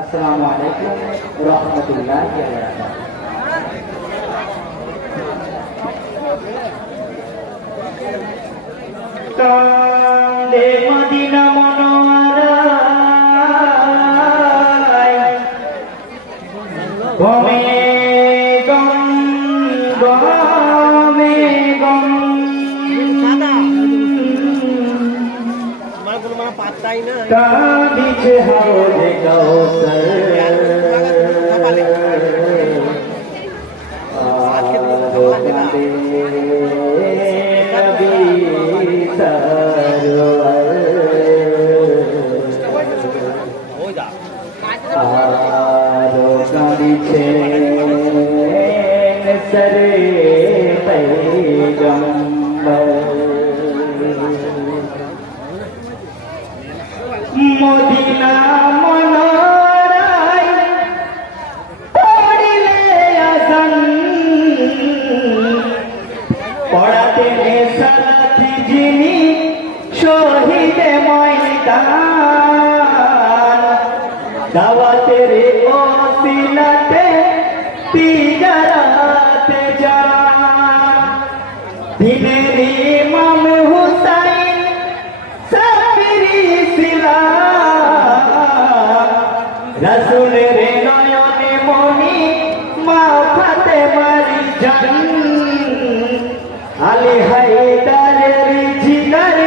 আসসালামু আলাইকুম রহমতুল্লাহি ওয়া বারাকাতুহু। কান্দে মদিনা মনোয়ারায় গমে গম গমে গম কাঁদিছে হাওজে কাউসার কাঁদে নবী আরো কাঁদিছে সরে পয়গম্বর মদিনা মনোরায় পড়িলে আজান পড়াতে সালাতি যিনি শহীদে ময়দান দাওয়াতের ওসিলাতে তিজারাতে যান দিনের ইমাম হুসাইন সাবিরি রাসূলের নয়নে মনি মা ফাতেমার জান আলী হায়দারের জিগার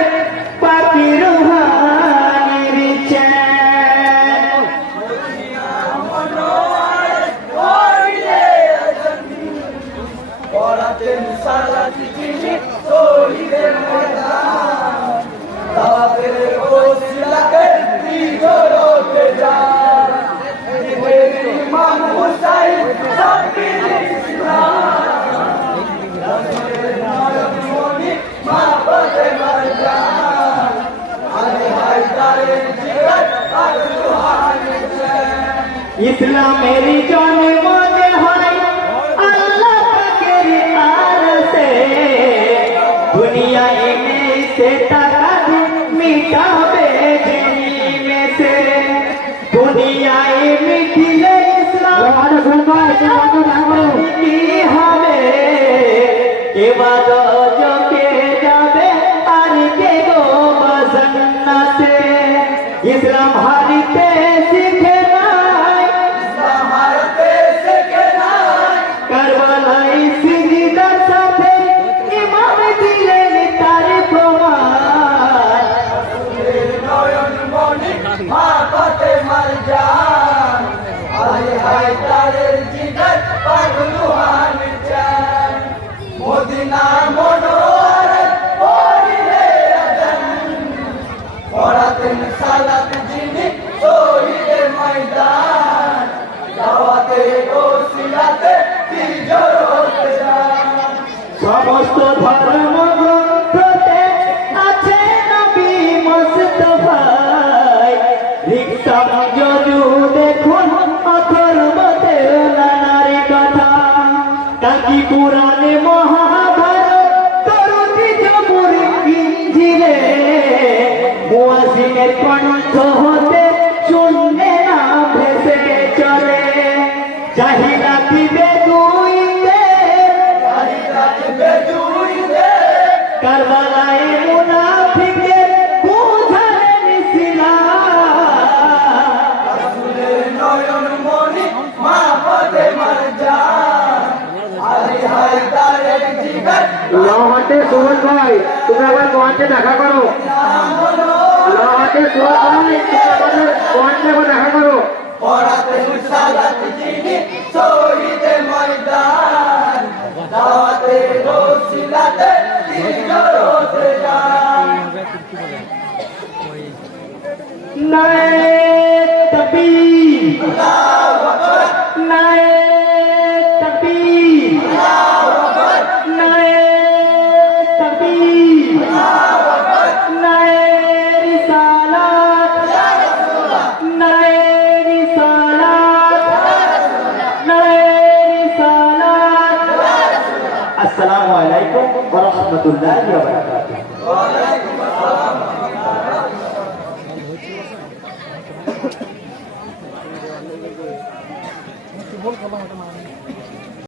পাকি রুহানির চ্যান পড়াতেন সালাতি যিনি শহীদে ময়দান দাওয়াতের ওসিলাতে তিজারাতে যান দিনের ইমাম হুসাইন সাবিরি রাসূলের নয়ন মনি মা ফাতেমার জান আলী হায়দারের জিগার পাকি রুহানির চ্যান ইসলামের জন্ম যে হয় আল্লাহ পাকের আরশে দুনিয়ায় এসে তাকাত মিটাবে জিনে সে দুনিয়ায় মিটিলে ইসলাম কি হবে ইবাদত কে যাবে আর কে গো জান্নাতে ইসলাম হারিতে শিখে নাই কারবালায় সিজদার সাথে ইমাম দিলেন তার প্রমাণ নয়ন মনি মা ফাতেমার জান আলী হায়দারের জিগার পাকি রুহানির চ্যান মদিনা মনোয়ারায় পড়িলে আজান পড়াতেন সালাত যিনি শহীদে ময়দান দাওয়াতের ওসিলাতে তিজারাতে যান সমস্ত ধর্ম গ্রন্থতে আছে নবী মুস্তাফায় রিক্সা যজু দেখুন অথর্বতে নানার কথা কাকি কুরআনে মহাভারত তরুতি জবুর ইনজিলে মুয়াজ্জিনের কণ্ঠ হতে শুনলে না ভেসে চলে জাহিলাতি বেদুইনদের কারবালায় মুনাফিকদের বুঝালেন ইসলাম রাসূলের নয়ন মনি মা ফাতেমার জান আলী হায়দারের জিগার লাহাতে সুমন ভাই তুমি আবার কোয়ান্টে দেখা করো লাহাতে সুমন ভাই তুমি আমাদের কোয়ান্টে দেখা করো পড়াতেন সালাত যিনি শহীদে ময়দান দাওয়াতের ওসিলাতে তিজারাতে যান নায়ে তাকবীর আল্লাহু আকবার নায়ে তাকবীর আল্লাহু আকবার নায়ে তাকবীর আল্লাহু আকবার নায়ে রিসালাত ইয়া রাসূলুল্লাহ নায়ে রিসালাত ইয়া রাসূলুল্লাহ নায়ে রিসালাত ইয়া রাসূলুল্লাহ আসসালামু আলাইকুম ওয়া রাহমাতুল্লাহি ওয়া বারাকাতুহু ওয়া আলাইকুম আসসালাম তুই বল করলাম এটা মানে